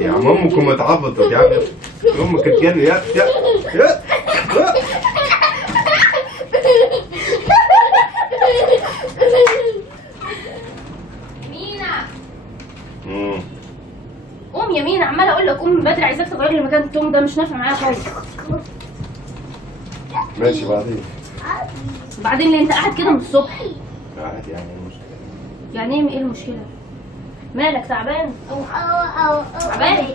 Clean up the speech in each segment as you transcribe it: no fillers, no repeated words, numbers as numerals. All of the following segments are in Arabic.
يا عم امكم اتعبطت يا عم. امك اتجنن يا مينا. قوم يا مينا، عماله اقول لك قوم من بدري، عايزاك تغير لي مكان التوم ده، مش نافع معايا خالص. ماشي بعدين. بعدين اللي انت قاعد كده من الصبح. عادي يعني، ايه المشكلة؟ يعني ايه المشكلة؟ مالك تعبان؟ تعبان؟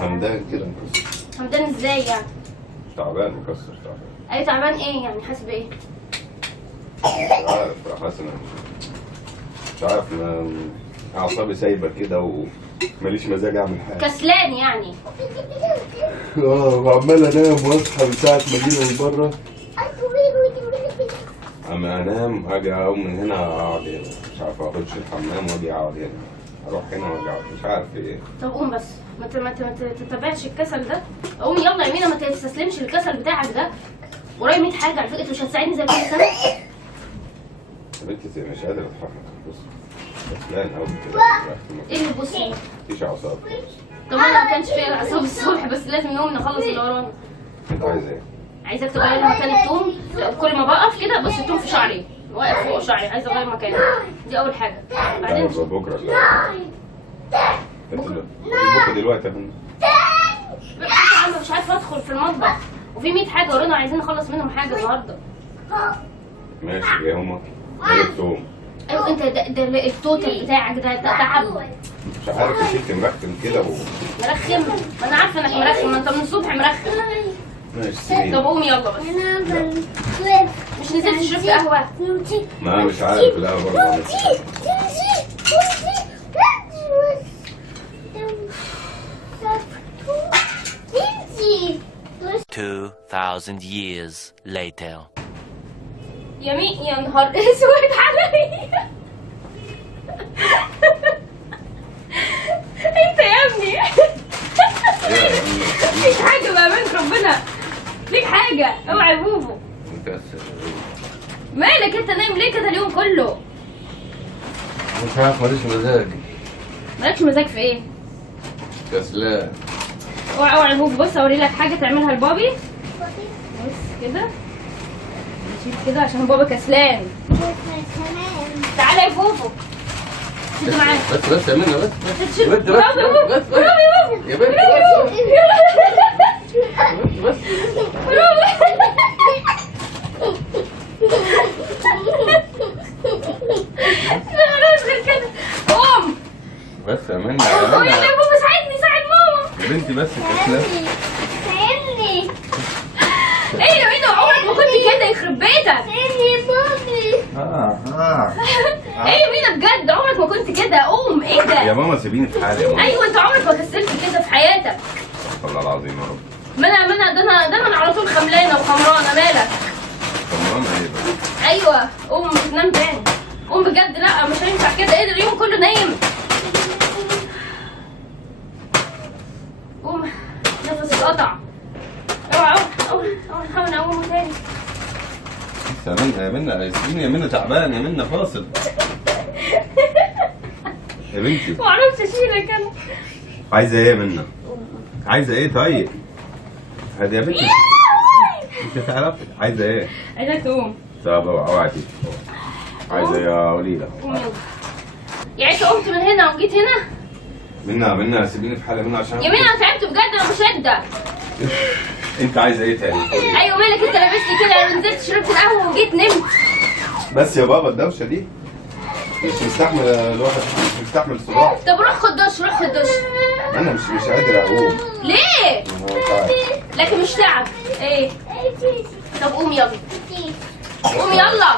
همدان كده مكسر. همدان ازاي يعني؟ تعبان مكسر تعبان. اي تعبان ايه يعني؟ حاسس بايه؟ مش عارف يا حسن، مش عارف، اعصابي سايبه كده وماليش مزاج اعمل حاجه. كسلان يعني؟ وعمال انام واصحى من ساعه ما جينا من بره. اما انام اجي اقوم من هنا اقعد هنا، مش عارف اخش الحمام واجي اقعد هنا، اروح هنا واجي اقعد، مش عارف في ايه. طب قوم بس، ما تتابعش الكسل ده. قوم يلا يا مينا، ما تستسلمش للكسل بتاعك ده. ورايا 100 حاجه على فكره، انت مش هتساعدني زي كل سنه. يا بنتي مش قادر اتحرك، بص كسلان قوي كده. ايه اللي بصي؟ مفيش اعصاب. طب انا ما كانش فيا اعصاب الصبح، بس لازم نقوم نخلص اللي ورانا. انت عايز ايه؟ عايزاك تغير لي مكان التوم. كل ما بقف كده بص التوم في شعري، واقف فوق شعري، عايزه اغير مكانه. دي اول حاجه. بعدين بكره بكره دلوقتي يا فندم. انا مش عارفه ادخل في المطبخ، وفي 100 حاجه ورانا عايزين نخلص منهم حاجه النهارده. ماشي ايه هما؟ غير التوم. ايوه انت ده التوتال بتاعك ده تعب. مش عارف يا ستي مرخم كده مرخم؟ ما انا عارفه انك مرخم، ما انت من الصبح مرخم. ماشي سيبيني. طب قوم يلا بس. مش نزلت شربت قهوه؟ ما انا مش عارف القهوه برضه. 2000 years later. يا نهار اسود عليا. انت يا ابني ليك حاجه بامانه ربنا، ليك حاجه. اوعى يا بوبو. مالك انت نايم ليه كده اليوم كله؟ مش عارف، ماليش مزاج. مالكش مزاج في ايه؟ كسلان. اوعى يا بوبو، بص اوري لك حاجه تعملها لبابي. بص كده نشيل كده عشان بابا كسلان. تعالى يا بوبو شد معايا. بس يا منى، بس يا بنت يا بنت بس قوم بس يا منى. قوم يلا يا بوبو، ساعدني، ساعد ماما. يا بنتي بس كسلان. ساعدني. ايه يا مينا، عمرك ما كنت كده، يخرب بيتك. ساعدني يا بابي. ايه يا مينا بجد، عمرك ما كنت كده. قوم. ايه ده يا ماما سيبيني في حالي يا ماما. ايوه انت عمرك ما كسلت كده في حياتك. والله العظيم يا رب. ما انا على طول خملانه وخمرانه. مالك؟ خمرانه ايه بقى؟ ايوه قوم تنام تاني. قوم بجد، لا مش هينفع كده. ايه ده اليوم كله نايم؟ قوم، نفسي اتقطع. اوعى نحاول نقومه تاني. يا منى سيبيني يا منى، تعبان يا منى، فاصل يا بنتي. ما اعرفش اشيلك انا. عايزه ايه يا منى؟ عايزه ايه طيب؟ هادي يا بنتي، انت تعرفي عايزه ايه؟ عايزك تقوم. طب اوعي تيجي. عايزه ايه يا وليده؟ قوم يلا. يعني انت قمت من هنا وجيت هنا؟ منى سيبيني في حالي منى عشان يا مينا انا تعبت بجد، انا مشدة. انت عايزه ايه تاني؟ ايوه مالك انت لابسني كده؟ انا نزلت شربت القهوه وجيت نمت. بس يا بابا الدوشه دي مش مستحمل الواحد، مش مستحمل صداع. طب روح خد دش، روح خد دش. انا مش قادر اقوم. ليه؟ لكن مش تعب. ايه؟ طب قوم يلا. قوم يلا.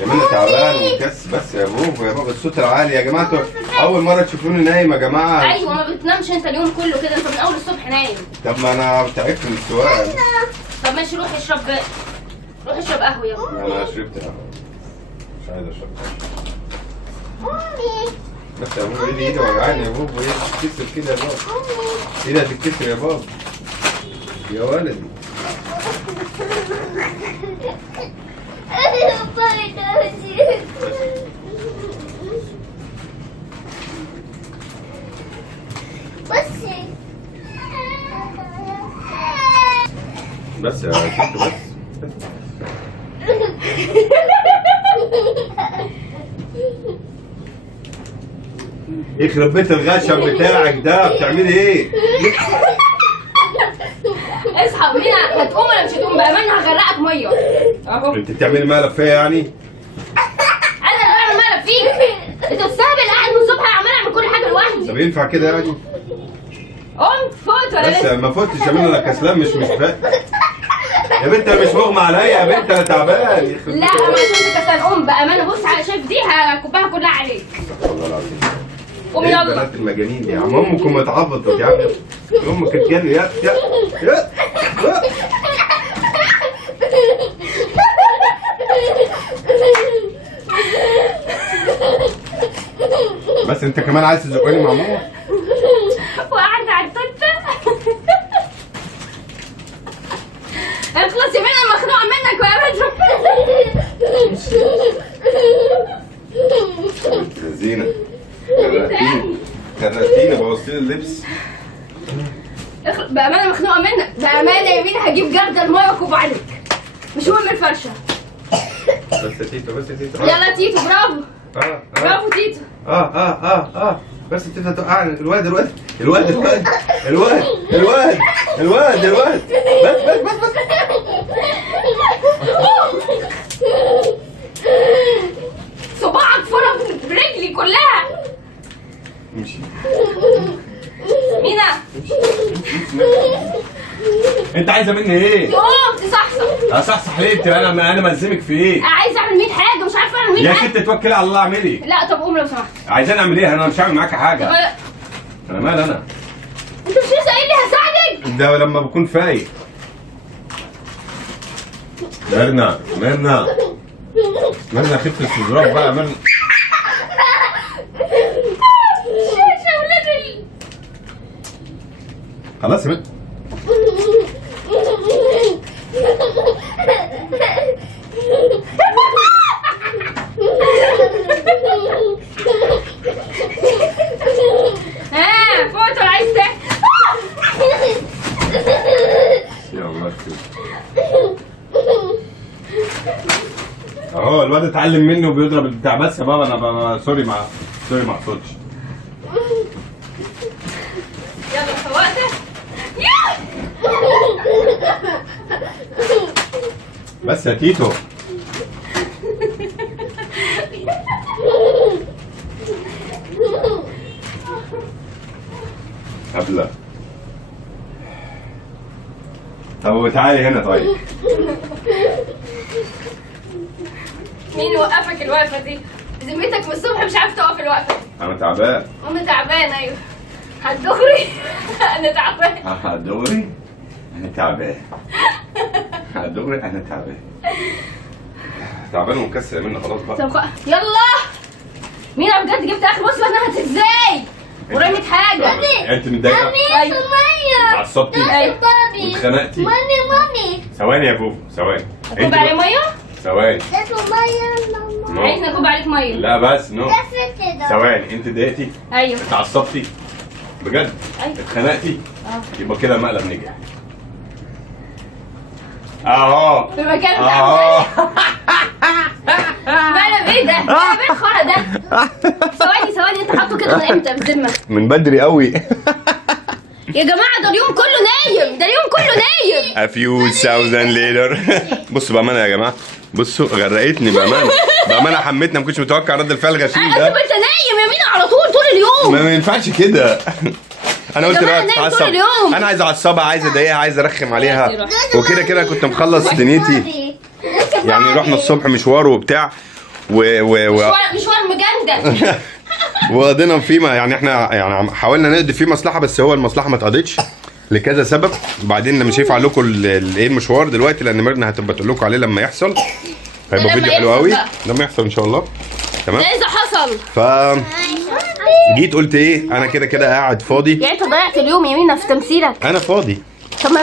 يا منى تعبان ومكس. بس يا بابا الصوت العالي يا جماعه. اول مره تشوفوني نايم يا جماعه. ايوه ما بتنامش انت اليوم كله كده، انت من اول الصبح نايم. طب ما انا تعبت من السواقه. طب ماشي روح اشرب، روح اشرب قهوه يلا. انا شربت قهوه، مش عايز اشرب. بس يا بابا ايدي وجعاني يا بابا. ايدي هتتكسر كده يا بابا. ايدي هتتكسر يا بابا يا ولدي. بس يا تيتو بس. يخرب بيت الغشم بتاعك ده، بتعملي ايه؟ اصحى مينا، هتقوم ولا مش هتقوم؟ بأمانة هغرقك ميه اهو. انت بتعملي مقلب فيا يعني؟ انا اللي بعمل مقلب فيك، انت بتستهبل قاعد من الصبح عمال اعمل كل حاجه لوحدي. طب ينفع كده يعني؟ قمت فوت ولا بس لسه؟ ما فوتش يا منى، انا كسلان مش فاهم. يا بنت انا مش مغمى عليا يا بنت، انا تعبان. لا ما عشان انت كسلان. قوم بأمانة، بص شايف دي هكبها كلها عليك. والله العظيم. قوم ايه يلا. البنات المجانين يا عم، امكم اتعبطت يا عم. امك اتجنن يا بس انت كمان عايز تزقني مع ماما؟ وقعت على التوتة. اخلص يا مينا، انا مخنوقة منك ويا زينة خرجتيني بوظتيلي اللبس. بأمانة مخنوقة منك، بأمانة يا مينا هجيب جردل المية واكب عليك، مش مهم الفرشة. بس يا تيتو بس يا تيتو. يلا تيتو، برافو برافو تيتو. بس انت هتوقعني. الواد بس صباعك فرم برجلي كلها. امشي. مينا انت عايزه مني ايه؟ قوم تصحصح. اصحصح ليه؟ انا ملزمك في ايه؟ عايز اعمل 100 حاجة مش عارفة اعمل 100 يا حاجة. ست توكلي على الله، اعملي. لا طب قوم لو سمحت. عايزاني اعمل ايه؟ انا مش هعمل معاكي طب حاجه. انا مال انا؟ انت مش لسه قايل لي هساعدك؟ ده لما بكون فايق. مرنا خف الاستظراف بقى مرنا. يا ولادي خلاص يا بنت. فوت ولا عايز تاكل؟ يا الله اهو الواد اتعلم مني وبيضرب البتاع. بس يا بابا انا سوري ما اقصدش. يلا فوقتك. بس يا تيتو. هبلة. طب تعالي هنا طيب. مين وقفك الوقفة دي؟ ذمتك من الصبح مش عارف تقف الوقفة دي. انا تعبان. انا تعبان ايوه. هتدغري. انا تعبان. هتدغري؟ انا تعبان. هتدغري؟ انا تعبان. تعبان ومكسر مني خلاص بقى. طب يلا. مين انا بجد جبت اخر. بص انا ازاي ورميت حاجة. انت متضايقة؟ ايوه. اتعصبتي؟ ايوه. واتخنقتي؟ مامي ثواني يا فوفو ثواني. اكب عليه مية؟ ثواني. ده ميه ماما عايز نكب عليك مية. لا بس نو. كده ثواني. انت اتضايقتي؟ ايوه. اتعصبتي؟ بجد؟ ايوه. اتخنقتي؟ يبقى كده مقلب نجح. اهو في المكان اهو. مقلب ايه ده؟ مقلب ايه الخرا ده؟ ثواني انت حاطه كده من امتى بالذمة؟ من بدري قوي. يا جماعة ده اليوم كله نايم، ده اليوم كله نايم. A few thousand later. بصوا بأمانة يا جماعة، بصوا غرقتني بأمانة حمتني، ما كنتش متوقع رد الفعل الغشيم انت ده. انت نايم يا مينا على طول اليوم. ما ينفعش كده. انا قلت جماعة لا نايم طول تتعصب. اليوم. انا عايز اعصبها، عايز اضايقها، عايز ارخم عليها. وكده كده كنت مخلص دنيتي. يعني رحنا الصبح مشوار وبتاع مشوار مجندل. وقضينا فيه يعني احنا يعني حاولنا نقضي فيه مصلحه، بس هو المصلحه ما اتقضتش لكذا سبب. وبعدين مش هينفع لكم ايه المشوار دلوقتي، لان ميرنا هتبقى تقول لكم عليه لما يحصل. هيبقى فيديو حلو قوي لما يحصل ان شاء الله. تمام. اذا حصل. جيت قلت ايه، انا كده كده قاعد فاضي. يعني انت ضيعت اليوم يا مينا في تمثيلك. انا فاضي. طب ما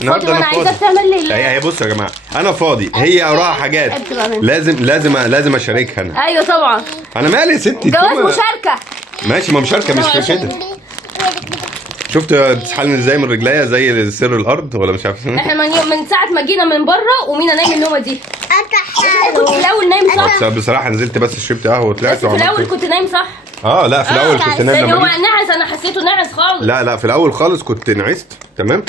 النهارده انا عايزاك تعمل لي. هي بصوا يا جماعه، انا فاضي، هي وراها حاجات لازم اشاركها انا. ايوه طبعا. انا مالي يا ستي. جواز مشاركه. ماشي، ما مشاركه مش في كده. شفت بتسحلني ازاي من رجليا زي سر الارض ولا مش عارف؟ احنا من ساعه ما جينا من بره ومينا نايم النومه دي. انت كنت في الاول نايم صح؟ بصراحه نزلت بس شربت قهوه وطلعت بس في الاول كنت نايم صح؟ لا في الاول كنت نايم هو لما جيت. نعس، انا حسيته نعس خالص. لا في الاول خالص كنت نعست تمام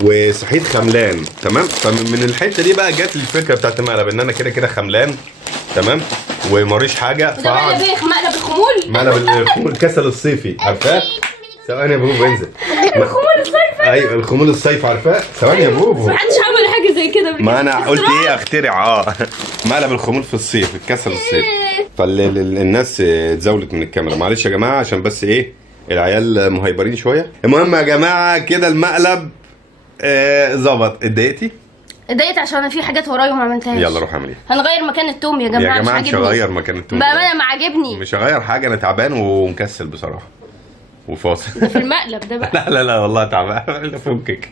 وصحيت خملان تمام. فمن الحته دي بقى جات لي الفكره بتاعت المقلب ان انا كده خملان تمام وموريش حاجه. ده مقلب ايه؟ مقلب الخمول؟ مقلب الخمول الكسل الصيفي عارفاه؟ ثواني يا بوبو انزل. الخمول الصيفي. ايوه الخمول الصيفي عارفاه؟ ثواني يا بوبو. محدش عمل حاجه زي كده قبل ما كده. انا قلت ايه اخترع مقلب الخمول في الصيف الكسل الصيفي. فالناس اتزاولت من الكاميرا معلش يا جماعه عشان بس ايه العيال مهيبرين شويه. المهم يا جماعه كده المقلب ظبط. اتضايقتي؟ اتضايقت عشان انا في حاجات ورايا وما عملتهاش. يلا روح اعمل ايه؟ هنغير مكان التوم يا جماعه. يا جماعه مش عاجبني. هغير مكان التوم بامانه ما عاجبني. مش هغير حاجه انا تعبان ومكسل بصراحه وفاصل. في المقلب ده بقى. لا والله تعبان فكك.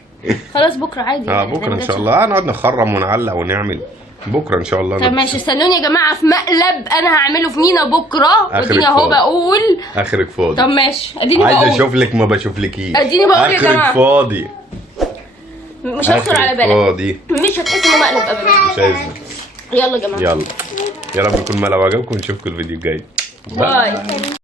خلاص بكره عادي. بكره ان شاء الله هنقعد نخرم ونعلق ونعمل بكره ان شاء الله. طب ماشي استنوني يا جماعه في مقلب انا هعمله في مينا بكره. آخرك اديني اهو فاضي. بقول. اخرك فاضي. طب ماشي اديني بقول. عايز اشوف لك ما بشوفلكيش. اديني بقول يا جماعه. اخرك فاضي. مش هخطر على بالك. فاضي. مش هتحس انه مقلب ابدا. مش عايزني. يلا يا جماعه. يلا يا رب يكون مقلب عجبكم ونشوفكم الفيديو الجاي. باي.